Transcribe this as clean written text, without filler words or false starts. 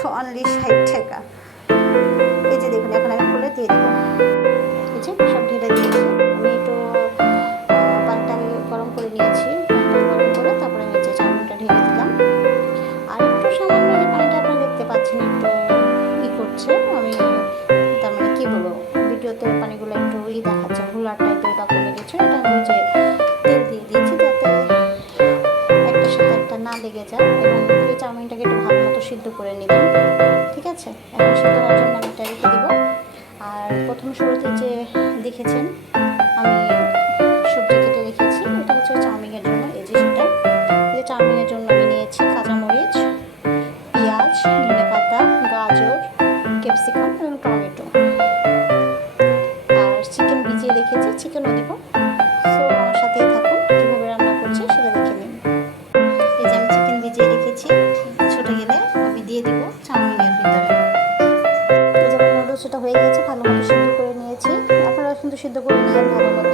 মাত্র অনলি 60 টাকা। এই যে দেখুন, এখন আমি খুলে দিয়ে দেবো। এই যে সব ঢেলে দিয়েছি। আমি একটু পানিটাকে গরম করে নিয়েছি। পানিটা গরম করে তারপরে আমি যে চাউমিনটা ঢেলে দিলাম। আর একটু সামান্য যে পানিটা আপনারা দেখতে পাচ্ছেন একটু করছে, আমি তার মানে কী বলবো, ভিডিওতে পানিগুলো একটু দেখাচ্ছে ঘোলার টাইপের বা কমে গেছে। এটা আমি যে তেল দিয়ে দিয়েছি যাতে একটার সাথে একটা না লেগে যায়, এবং এই চাউমিনটাকে একটু ভালো মতো সিদ্ধ করে নেবেন। ঠিক আছে, এখন সিদ্ধ হওয়ার জন্য আমি এটা রেখে দিব। আর প্রথম শুরুতে যে দেখেছেন আমি সবজি কেটে রেখেছি, এটা হচ্ছে চাউমিনের জন্য। এই যে সেটা, এই যে চাউমিনের জন্য আমি নিয়েছি কাঁচামরিচ, পেঁয়াজ, ধনেপাতা, গাজর, ক্যাপসিকাম এবং টমেটো। আর চিকেন ভিজিয়ে রেখেছি, চিকেনও দিব। সো আমার সাথেই থাকুন, কীভাবে রান্না করছি সেটা দেখে নিন। এই যে আমি চিকেন ভিজিয়ে রেখেছি, ছুটে গেলে আমি দিয়ে দিব চাউমিনের ভিতরে। এই যে আমার নুডলসটা হয়ে গেছে, ভালো মতো সিদ্ধ করে নিয়েছি। আপনারা কিন্তু সিদ্ধ করে নিয়ে ভালো মতো